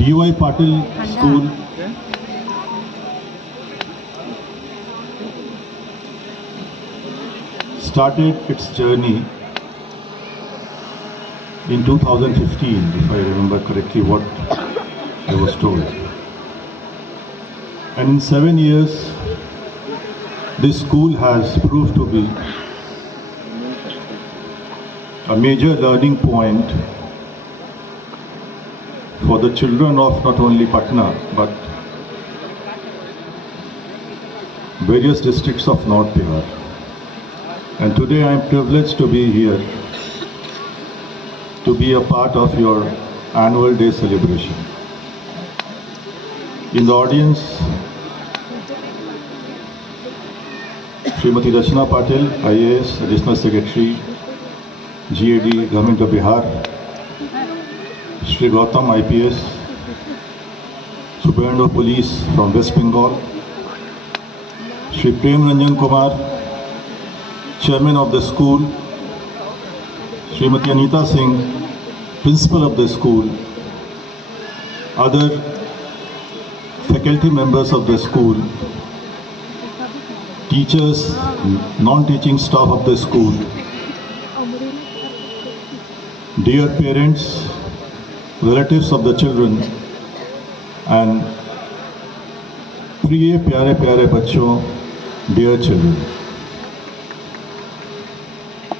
D.Y. Patil School started its journey in 2015, if I remember correctly what I was told. And in 7 years, this school has proved to be a major learning point for the children of not only Patna, but various districts of North Bihar. And today I am privileged to be here, to be a part of your annual day celebration. In the audience, Srimati Rachna Patil, IAS, Additional Secretary, GAD, Government of Bihar, Shri Gautam, IPS, Superintendent of Police from West Bengal, Shri Prem Ranjan Kumar, Chairman of the school, Srimati Anita Singh, Principal of the school, other faculty members of the school, teachers, non-teaching staff of the school, dear parents, relatives of the children, and प्रिय प्यारे प्यारे बच्चों, dear children.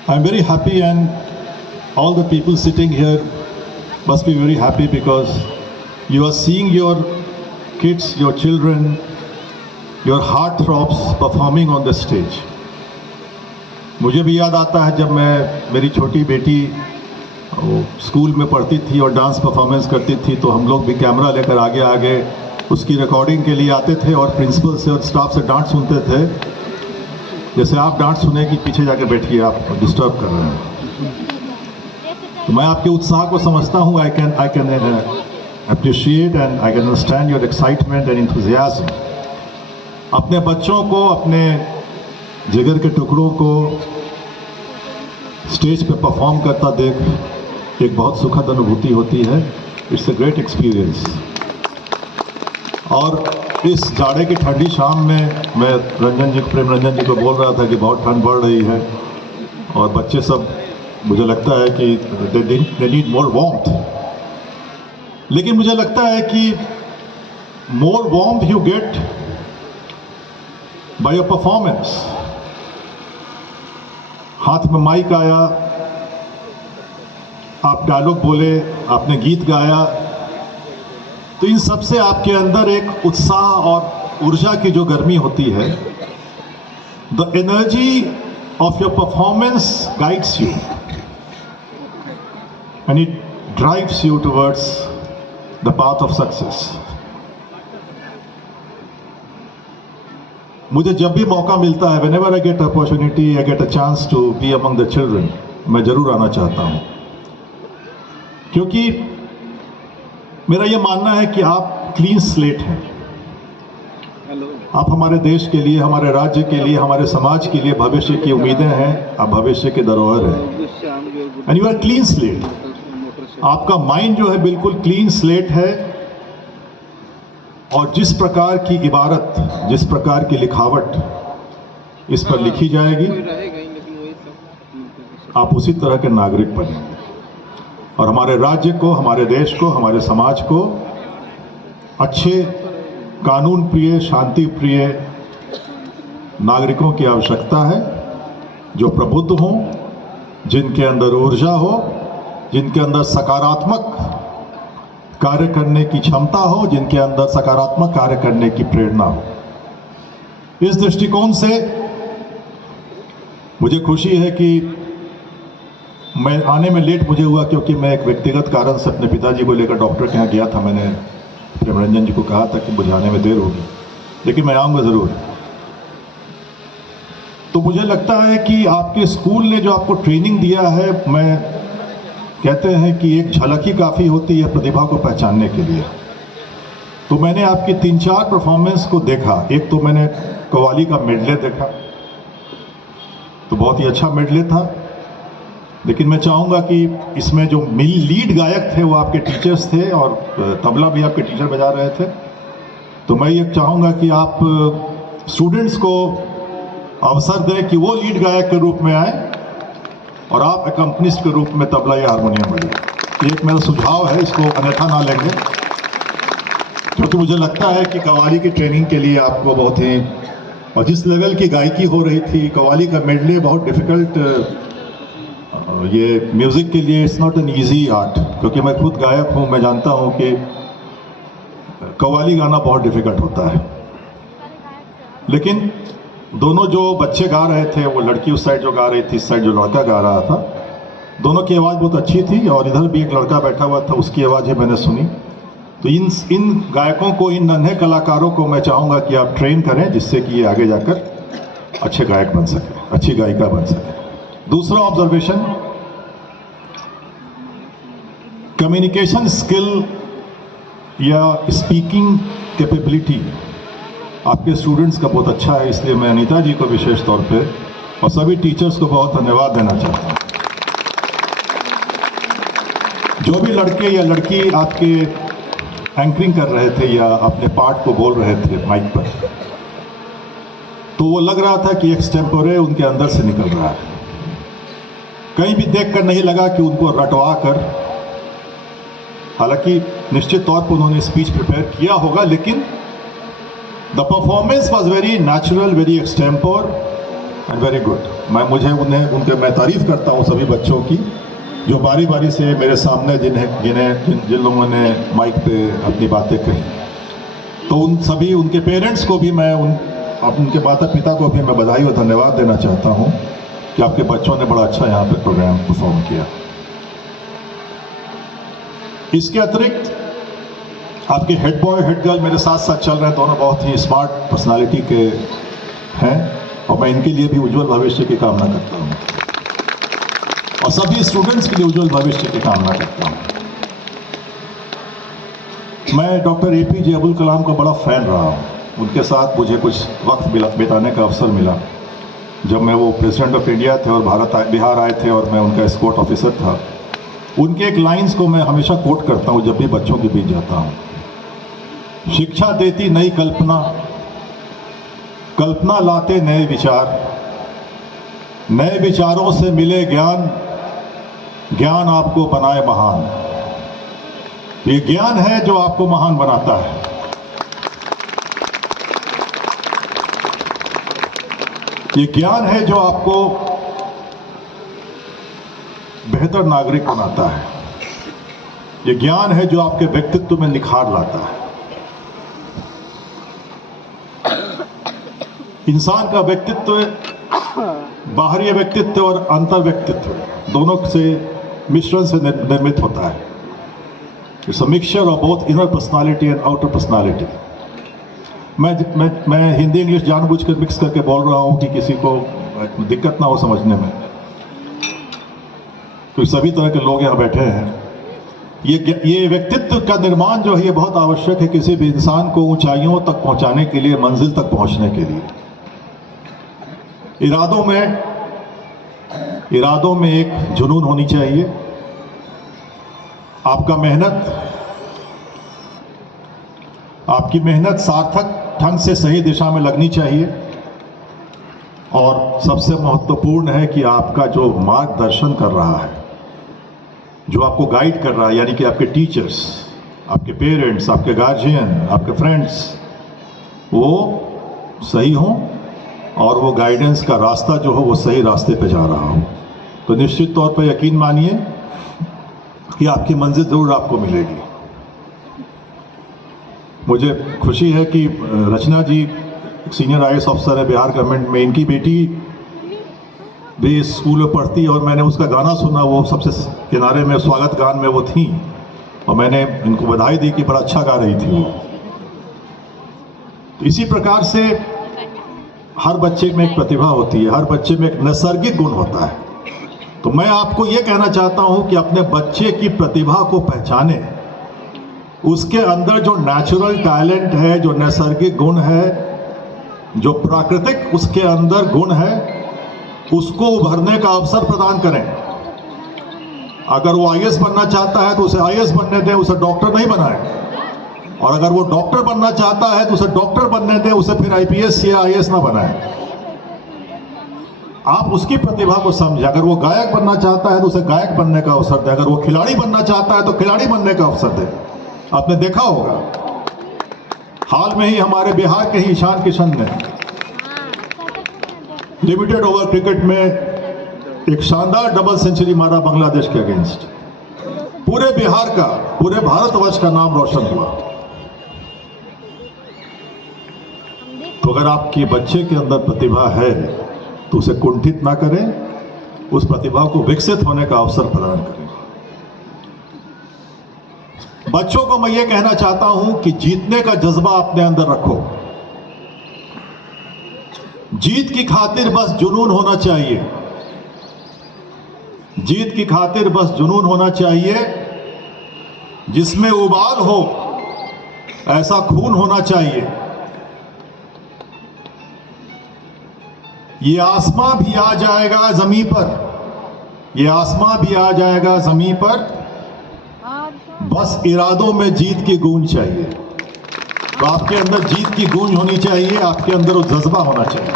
I'm very happy, and all the people sitting here must be very happy because you are seeing your kids, your children, your heartthrobs performing on the stage. मुझे भी याद आता है जब मैं मेरी छोटी बेटी स्कूल में पढ़ती थी और डांस परफॉर्मेंस करती थी तो हम लोग भी कैमरा लेकर आगे आगे उसकी रिकॉर्डिंग के लिए आते थे और प्रिंसिपल से और स्टाफ से डांट सुनते थे, जैसे आप डांट सुने कि पीछे जाकर बैठिए, आप डिस्टर्ब कर रहे हैं। तो मैं आपके उत्साह को समझता हूँ। I can appreciate and I can understand your excitement and enthusiasm. अपने बच्चों को, अपने जिगर के टुकड़ों को स्टेज पे परफॉर्म करता देख एक बहुत सुखद अनुभूति होती है। It's a great experience. और इस जाड़े की ठंडी शाम में मैं प्रेम रंजन जी को बोल रहा था कि बहुत ठंड बढ़ रही है और बच्चे सब, मुझे लगता है कि दे नीड मोर वार्मथ। लेकिन मुझे लगता है कि more warmth you get by your performance. हाथ में माइक आया, आप डायलॉग बोले, आपने गीत गाया, तो इन सब से आपके अंदर एक उत्साह और ऊर्जा की जो गर्मी होती है, the energy of your performance guides you and it drives you towards the path of success. मुझे जब भी मौका मिलता है, whenever I get opportunity, I get a chance to be among the children, मैं जरूर आना चाहता हूँ, क्योंकि मेरा ये मानना है कि आप क्लीन स्लेट हैं। आप हमारे देश के लिए, हमारे राज्य के लिए, हमारे समाज के लिए भविष्य की उम्मीदें हैं, आप भविष्य के धरोहर हैं। And you are clean slate. आपका माइंड जो है बिल्कुल क्लीन स्लेट है और जिस प्रकार की इबारत, जिस प्रकार की लिखावट इस पर लिखी जाएगी, आप उसी तरह के नागरिक बनेंगे और हमारे राज्य को, हमारे देश को, हमारे समाज को अच्छे कानून प्रिय, शांति प्रिय नागरिकों की आवश्यकता है, जो प्रबुद्ध हों, जिनके अंदर ऊर्जा हो, जिनके अंदर सकारात्मक कार्य करने की क्षमता हो, जिनके अंदर सकारात्मक कार्य करने की प्रेरणा हो। इस दृष्टिकोण से मुझे खुशी है कि मैं आने में लेट मुझे हुआ, क्योंकि मैं एक व्यक्तिगत कारण से अपने पिताजी को लेकर डॉक्टर के यहाँ गया था। मैंने प्रेम रंजन जी को कहा था कि मुझे आने में देर होगी, लेकिन मैं आऊँगा ज़रूर। तो मुझे लगता है कि आपके स्कूल ने जो आपको ट्रेनिंग दिया है, मैं कहते हैं कि एक झलक ही काफ़ी होती है प्रतिभा को पहचानने के लिए। तो मैंने आपकी 3-4 परफॉर्मेंस को देखा। एक तो मैंने कव्वाली का मेडले देखा, तो बहुत ही अच्छा मेडले था। लेकिन मैं चाहूँगा कि इसमें जो लीड गायक थे वो आपके टीचर्स थे और तबला भी आपके टीचर बजा रहे थे। तो मैं ये चाहूँगा कि आप स्टूडेंट्स को अवसर दें कि वो लीड गायक के रूप में आए और आप एकम्पनिस्ट के रूप में तबला या हारमोनियम बजाएं। ये एक मेरा सुझाव है, इसको अन्यथा ना लेंगे, क्योंकि मुझे लगता है कि कव्वाली की ट्रेनिंग के लिए आपको बहुत ही, और जिस लेवल की गायकी हो रही थी, कव्वाली का मेडले बहुत डिफ़िकल्ट, ये म्यूज़िक के लिए it's not an easy art, क्योंकि मैं खुद गायक हूँ, मैं जानता हूँ कि कव्वाली गाना बहुत डिफ़िकल्ट होता है। लेकिन दोनों जो बच्चे गा रहे थे, वो लड़की उस साइड जो गा रही थी, इस साइड जो लड़का गा रहा था, दोनों की आवाज़ बहुत अच्छी थी और इधर भी एक लड़का बैठा हुआ था, उसकी आवाज़ ही मैंने सुनी। तो इन गायकों को, इन नन्हे कलाकारों को मैं चाहूँगा कि आप ट्रेन करें, जिससे कि ये आगे जाकर अच्छे गायक बन सके, अच्छी गायिका बन सके। दूसरा ऑब्जर्वेशन, कम्युनिकेशन स्किल या स्पीकिंग कैपेबिलिटी आपके स्टूडेंट्स का बहुत अच्छा है, इसलिए मैं अनीता जी को विशेष तौर पे और सभी टीचर्स को बहुत धन्यवाद देना चाहता हूँ। जो भी लड़के या लड़की आपके एंकरिंग कर रहे थे या अपने पार्ट को बोल रहे थे माइक पर, तो वो लग रहा था कि एक्सटेम्पोरे उनके अंदर से निकल रहा है। कहीं भी देखकर नहीं लगा कि उनको रटवा कर, हालांकि निश्चित तौर पर उन्होंने स्पीच प्रिपेयर किया होगा, लेकिन the performance was very natural, very extempore and very good. मैं तारीफ करता हूँ सभी बच्चों की जो बारी बारी से मेरे सामने जिन लोगों ने माइक पे अपनी बातें कही। तो उन सभी, उनके पेरेंट्स को भी मैं, उनके माता पिता को भी मैं बधाई और धन्यवाद देना चाहता हूँ कि आपके बच्चों ने बड़ा अच्छा यहाँ पे प्रोग्राम परफॉर्म किया। इसके अतिरिक्त आपके हेड बॉय हेड गर्ल मेरे साथ साथ चल रहे हैं, दोनों बहुत ही स्मार्ट पर्सनालिटी के हैं और मैं इनके लिए भी उज्जवल भविष्य की कामना करता हूँ और सभी स्टूडेंट्स के लिए उज्जवल भविष्य की कामना करता हूँ। मैं डॉक्टर APJ अब्दुल कलाम का बड़ा फ़ैन रहा हूँ। उनके साथ मुझे कुछ वक्त बिताने का अवसर मिला जब मैं वो प्रेसिडेंट ऑफ इंडिया थे और बिहार आए थे और मैं उनका एस्कॉर्ट ऑफिसर था। उनके एक लाइंस को मैं हमेशा कोट करता हूँ जब भी बच्चों के बीच जाता हूँ। शिक्षा देती नई कल्पना, कल्पना लाते नए विचार, नए विचारों से मिले ज्ञान, ज्ञान आपको बनाए महान। ये ज्ञान है जो आपको महान बनाता है। ये ज्ञान है जो आपको बेहतर नागरिक बनाता है। ये ज्ञान है जो आपके व्यक्तित्व में निखार लाता है। इंसान का व्यक्तित्व, बाहरी व्यक्तित्व और अंतर व्यक्तित्व दोनों से मिश्रण से निर्मित होता है। It's a mixture of both inner personality and outer personality. मैं हिंदी इंग्लिश जानबूझकर मिक्स करके बोल रहा हूँ कि किसी को दिक्कत ना हो समझने में, क्योंकि सभी तरह के लोग यहाँ बैठे हैं। ये व्यक्तित्व का निर्माण जो है ये बहुत आवश्यक है किसी भी इंसान को ऊंचाइयों तक पहुंचाने के लिए, मंजिल तक पहुंचने के लिए। इरादों में एक जुनून होनी चाहिए। आपकी मेहनत सार्थक ढंग से सही दिशा में लगनी चाहिए और सबसे महत्वपूर्ण है कि आपका जो मार्गदर्शन कर रहा है, जो आपको गाइड कर रहा है, यानी कि आपके टीचर्स, आपके पेरेंट्स, आपके गार्जियन, आपके फ्रेंड्स, वो सही हों और वो गाइडेंस का रास्ता जो हो वो सही रास्ते पे जा रहा हो। तो निश्चित तौर पर यकीन मानिए कि आपकी मंजिल ज़रूर आपको मिलेगी। मुझे खुशी है कि रचना जी सीनियर IAS ऑफिसर है बिहार गवर्नमेंट में, इनकी बेटी भी स्कूल में पढ़ती है और मैंने उसका गाना सुना, वो सबसे किनारे में स्वागत गान में वो थी और मैंने इनको बधाई दी कि बड़ा अच्छा गा रही थी वो। तो इसी प्रकार से हर बच्चे में एक प्रतिभा होती है, हर बच्चे में एक नैसर्गिक गुण होता है। तो मैं आपको ये कहना चाहता हूँ कि अपने बच्चे की प्रतिभा को पहचाने, उसके अंदर जो नेचुरल टैलेंट है, जो नैसर्गिक गुण है, जो प्राकृतिक उसके अंदर गुण है, उसको उभरने का अवसर प्रदान करें। अगर वो आईएएस बनना चाहता है तो उसे आईएएस बनने दें, उसे डॉक्टर नहीं बनाए। और अगर वो डॉक्टर बनना चाहता है तो उसे डॉक्टर बनने दें, उसे फिर आईपीएस या आईएएस ना बनाए। आप उसकी प्रतिभा को समझें। अगर वो गायक बनना चाहता है तो उसे गायक बनने का अवसर दें, अगर वो खिलाड़ी बनना चाहता है तो खिलाड़ी बनने का अवसर दें। आपने देखा होगा हाल में ही हमारे बिहार के ही ईशान किशन ने लिमिटेड ओवर क्रिकेट में एक शानदार डबल सेंचुरी मारा बांग्लादेश के अगेंस्ट। पूरे बिहार का, पूरे भारतवर्ष का नाम रोशन हुआ। तो अगर आपके बच्चे के अंदर प्रतिभा है तो उसे कुंठित ना करें, उस प्रतिभा को विकसित होने का अवसर प्रदान करें। बच्चों को मैं ये कहना चाहता हूं कि जीतने का जज्बा अपने अंदर रखो। जीत की खातिर बस जुनून होना चाहिए। जीत की खातिर बस जुनून होना चाहिए। जिसमें उबाल हो ऐसा खून होना चाहिए। ये आसमां भी आ जाएगा जमीन पर, ये आसमां भी आ जाएगा जमीन पर, बस इरादों में जीत की गूंज चाहिए। तो आपके अंदर जीत की गूंज होनी चाहिए, आपके अंदर वो जज्बा होना चाहिए।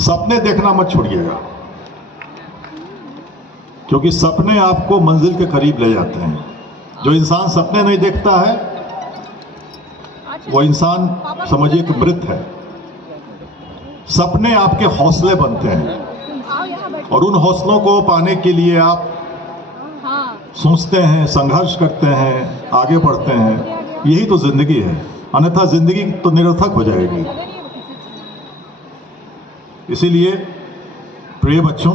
सपने देखना मत छोड़िएगा, क्योंकि सपने आपको मंजिल के करीब ले जाते हैं। जो इंसान सपने नहीं देखता है वो इंसान समझिए कि मृत है। सपने आपके हौसले बनते हैं और उन हौसलों को पाने के लिए आप सोचते हैं, संघर्ष करते हैं, आगे बढ़ते हैं। यही तो जिंदगी है, अन्यथा जिंदगी तो निरर्थक हो जाएगी। इसीलिए प्रिय बच्चों,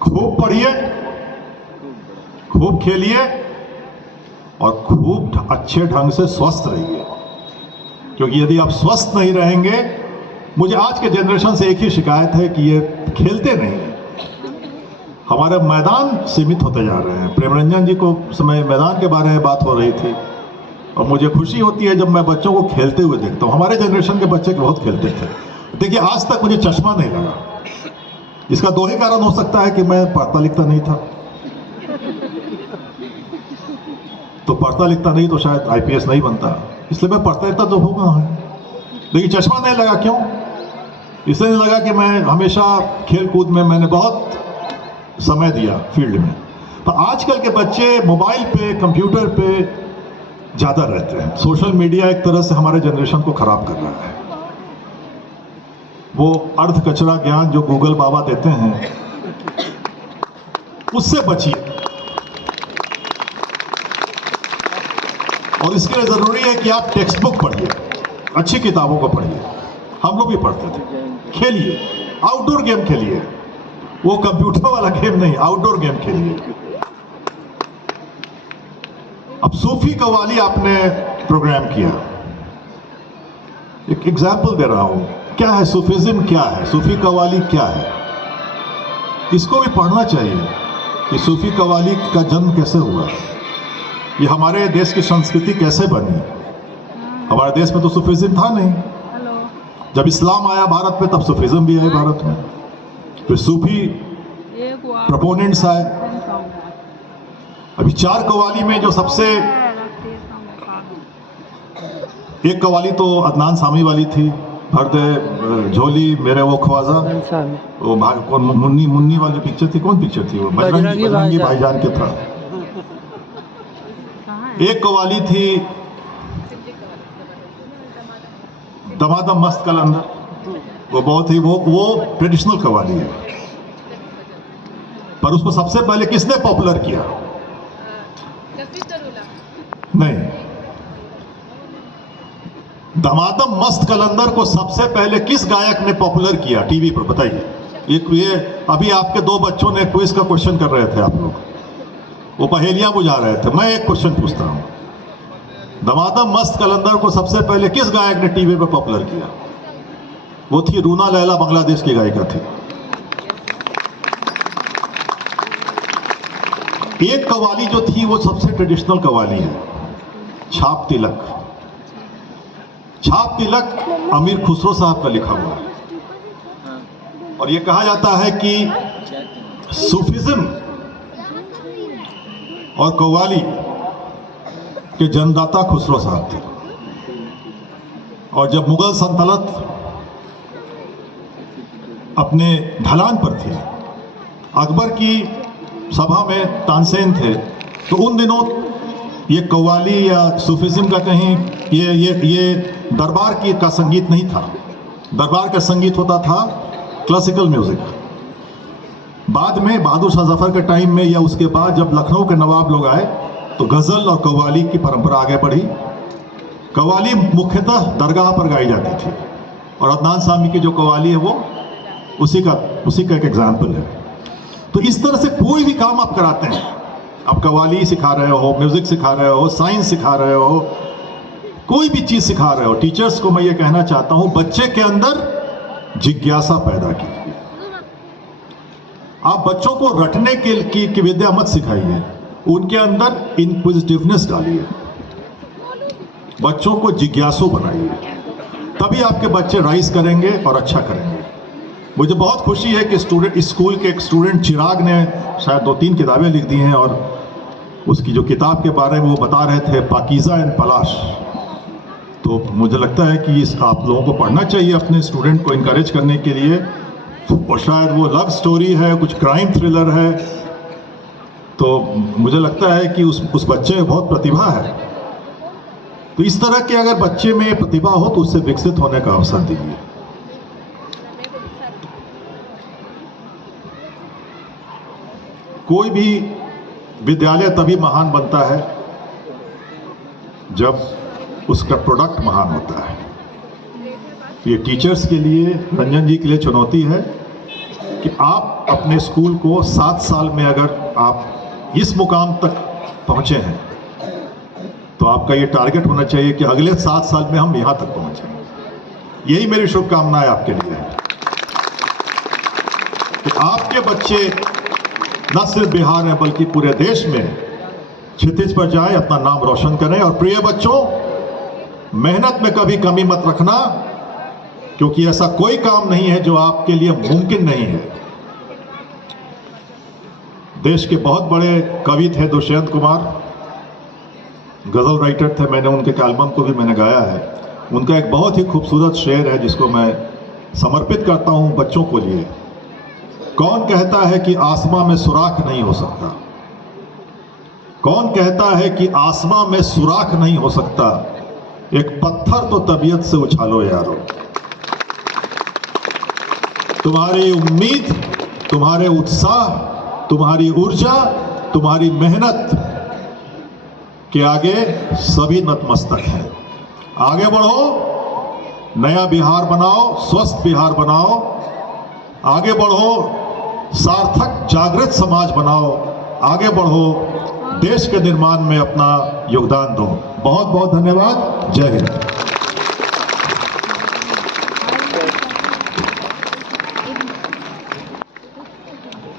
खूब पढ़िए, खूब खेलिए और खूब अच्छे ढंग से स्वस्थ रहिए। क्योंकि यदि आप स्वस्थ नहीं रहेंगे, मुझे आज के जनरेशन से एक ही शिकायत है कि ये खेलते नहीं। हमारे मैदान सीमित होते जा रहे हैं। प्रेमरंजन जी को समय मैदान के बारे में बात हो रही थी और मुझे खुशी होती है जब मैं बच्चों को खेलते हुए देखता हूँ। हमारे जनरेशन के बच्चे बहुत खेलते थे। देखिए आज तक मुझे चश्मा नहीं लगा। इसका दो ही कारण हो सकता है कि मैं पढ़ता लिखता नहीं था। तो पढ़ता लिखता नहीं तो शायद आईपीएस नहीं बनता, इसलिए मैं पढ़ता लिखता तो होगा है। लेकिन चश्मा नहीं लगा। क्यों? इसलिए नहीं लगा कि मैं हमेशा खेल कूद में मैंने बहुत समय दिया फील्ड में। तो आजकल के बच्चे मोबाइल पे, कंप्यूटर पे ज़्यादा रहते हैं। सोशल मीडिया एक तरह से हमारे जनरेशन को खराब कर रहा है। वो अर्ध कचरा ज्ञान जो गूगल बाबा देते हैं उससे बचिए। और इसके लिए जरूरी है कि आप टेक्स्ट बुक पढ़िए, अच्छी किताबों को पढ़िए। हम लोग भी पढ़ते थे। खेलिए, आउटडोर गेम खेलिए, वो कंप्यूटर वाला गेम नहीं, आउटडोर गेम खेलिए। अब सूफी कव्वाली आपने प्रोग्राम किया, एक एग्जाम्पल दे रहा हूं। क्या है सूफिज्म, क्या है सूफी कव्वाली, क्या है? इसको भी पढ़ना चाहिए कि सूफी कव्वाली का जन्म कैसे हुआ, ये हमारे देश की संस्कृति कैसे बनी। हमारे देश में तो सूफिज्म था नहीं। जब इस्लाम आया भारत में तब सूफिज्म भी आए भारत में, फिर सूफी प्रोपोनेंट्स आए। अभी 4 कव्वाली में जो सबसे, एक कव्वाली तो अदनान सामी वाली थी, भर दे झोली मेरे वो ख्वाजा, वो कौन मुन्नी वाली पिक्चर थी, कौन पिक्चर थी वो? बजरंगी भाईजान के था। एक कव्वाली थी दमादम मस्त कलंदर, वो बहुत ही वो ट्रेडिशनल कव्वाली है। पर उसको सबसे पहले किसने पॉपुलर किया? नहीं, दमादम मस्त कलंदर को सबसे पहले किस गायक ने पॉपुलर किया टीवी पर? बताइए। ये अभी आपके 2 बच्चों ने क्विज का क्वेश्चन कर रहे थे, आप लोग वो पहेलियां बुझा रहे थे। मैं एक क्वेश्चन पूछता हूं, दमादम मस्त कलंदर को सबसे पहले किस गायक ने टीवी पर पॉपुलर किया? वो थी रूना लैला, बांग्लादेश की गायिका थी। एक कव्वाली जो थी वो सबसे ट्रेडिशनल कव्वाली है, छाप तिलक। छाप तिलक अमीर खुसरो साहब का लिखा हुआ है। और ये कहा जाता है कि सूफिज्म और कव्वाली के जन्मदाता खुसरो साहब थे। और जब मुगल सल्तनत अपने ढलान पर थी, अकबर की सभा में तानसेन थे, तो उन दिनों ये कव्वाली या सूफिज्म का कहीं ये दरबार की का संगीत नहीं था। दरबार का संगीत होता था क्लासिकल म्यूजिक। बाद में बहादुर शाह जफर के टाइम में या उसके बाद जब लखनऊ के नवाब लोग आए तो गजल और कव्वाली की परंपरा आगे बढ़ी। कव्वाली मुख्यतः दरगाह पर गाई जाती थी और अदनान सामी की जो कव्वाली है वो उसी का एक एग्जाम्पल है। तो इस तरह से कोई भी काम आप कराते हैं, आप कव्वाली सिखा रहे हो, म्यूजिक सिखा रहे हो, साइंस सिखा रहे हो, कोई भी चीज सिखा रहे हो, टीचर्स को मैं ये कहना चाहता हूं, बच्चे के अंदर जिज्ञासा पैदा कीजिए। आप बच्चों को रटने की विद्या मत सिखाइए, उनके अंदर इंक्विजिटिवनेस डालिए, बच्चों को जिज्ञासु बनाइए, तभी आपके बच्चे राइज करेंगे और अच्छा करेंगे। मुझे बहुत खुशी है कि स्कूल के एक स्टूडेंट चिराग ने शायद 2-3 किताबें लिख दी हैं और उसकी जो किताब के बारे में वो बता रहे थे, पाकीज़ा एंड पलाश। तो मुझे लगता है कि आप लोगों को पढ़ना चाहिए अपने स्टूडेंट को इनकरेज करने के लिए। और शायद वो लव स्टोरी है, कुछ क्राइम थ्रिलर है, तो मुझे लगता है कि उस बच्चे में बहुत प्रतिभा है। तो इस तरह के अगर बच्चे में प्रतिभा हो तो उससे विकसित होने का अवसर दीजिए। कोई भी विद्यालय तभी महान बनता है जब उसका प्रोडक्ट महान होता है। ये टीचर्स के लिए, रंजन जी के लिए चुनौती है कि आप अपने स्कूल को 7 साल में अगर आप इस मुकाम तक पहुंचे हैं तो आपका ये टारगेट होना चाहिए कि अगले 7 साल में हम यहां तक पहुंचे। यही मेरी शुभकामनाएं आपके लिए है कि आपके बच्चे न सिर्फ बिहार में बल्कि पूरे देश में क्षितिज पर जाए, अपना नाम रोशन करें। और प्रिय बच्चों, मेहनत में कभी कमी मत रखना, क्योंकि ऐसा कोई काम नहीं है जो आपके लिए मुमकिन नहीं है। देश के बहुत बड़े कवि थे दुष्यंत कुमार, गजल राइटर थे, मैंने उनके एल्बम को भी मैंने गाया है। उनका एक बहुत ही खूबसूरत शेर है जिसको मैं समर्पित करता हूं बच्चों को लिए। कौन कहता है कि आसमां में सुराख नहीं हो सकता? कौन कहता है कि आसमां में सुराख नहीं हो सकता? एक पत्थर तो तबीयत से उछालो यारो। तुम्हारी उम्मीद, तुम्हारे उत्साह, तुम्हारी ऊर्जा, तुम्हारी मेहनत के आगे सभी नतमस्तक हैं। आगे बढ़ो, नया बिहार बनाओ, स्वस्थ बिहार बनाओ, आगे बढ़ो, सार्थक जागृत समाज बनाओ, आगे बढ़ो, देश के निर्माण में अपना योगदान दो। बहुत बहुत धन्यवाद। जय हिंद।